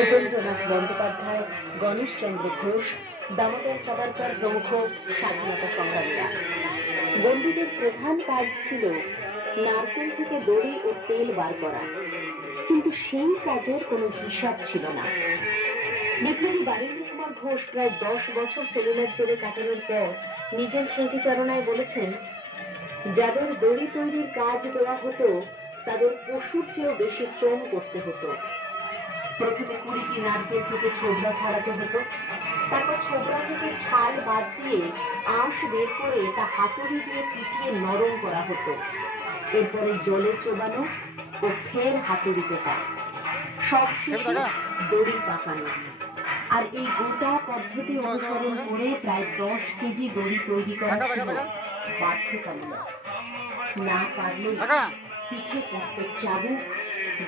উপেন্দ্রনাথ বন্দ্যোপাধ্যায়, গণেশচন্দ্র ঘোষ, দামোদর সাভারকর প্রমুখ স্বাধীনতা সংগ্রামীরা। বন্দীদের প্রধান কাজ ছিল নারকেল থেকে দড়ি ও তেল বার করা, কিন্তু সেই কাজের কোনো হিসাব ছিল না। বিপ্লবী বারীন্দ্র কুমার ঘোষ প্রায় 10 বছর সেলুলার জেলে কাটানোর পর নিজের স্মৃতিচারণায় বলেছেন, যাদের দড়ি তৈরির কাজ দেওয়া হতো তাদের পশুর চেয়েও বেশি শ্রম করতে হতো। প্রথমে 20টি নারকেল থেকে ছোবড়া ছাড়াতে হতো, তারপর ছোবড়া থেকে ছাল বাদ দিয়ে আঁশ বের করে তা হাতুড়ি দিয়ে পিটিয়ে নরম করা হতো। এরপরে জলে চোবানো ও ফের হাতুড়িতে তা, সব শেষে দড়ি পাকানো। আর এই গোটা পদ্ধতি অনুসরণ করে প্রায় 10 কেজি দড়ি তৈরি করা ছিল বাধ্যতামূলক। না পারলে পিঠে পড়ত চাবুক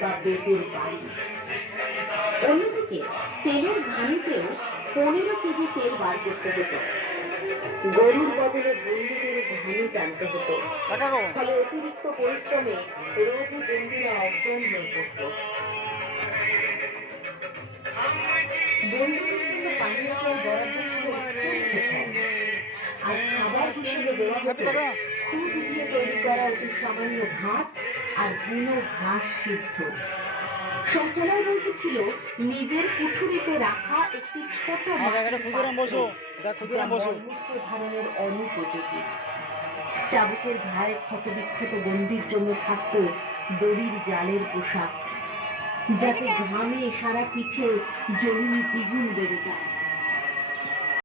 বা বেতের বাড়ি। অন্যদিকে তেলের ঘানিতেও 15 কেজি তেল বার করতে হতো। গরুর বদলে বন্দীদের ঘানি টানতে হতো, ফলে অতিরিক্ত পরিশ্রমে রোজই বন্দীরা অজ্ঞান হয়ে পড়ত। বন্দীদের জন্য পানীয় জল বরাদ্দ ছিল আর খাবার হিসেবে দেওয়া হতো খুদ দিয়ে তৈরি করা অতি সামান্য ভাত আর বুনো ঘাস সিদ্ধ। শৌচালয় বলতে ছিল নিজের কুঠুরিতে রাখা একটি ছোট ধারণের অনুপযোগী। চাবুকের ঘায়ে ক্ষতবিক্ষত বন্দির জন্য থাকত দড়ির জালের পোশাক, যাতে ঘামে সারা পিঠে জ্বলুনি দ্বিগুণ বেড়ে যায়।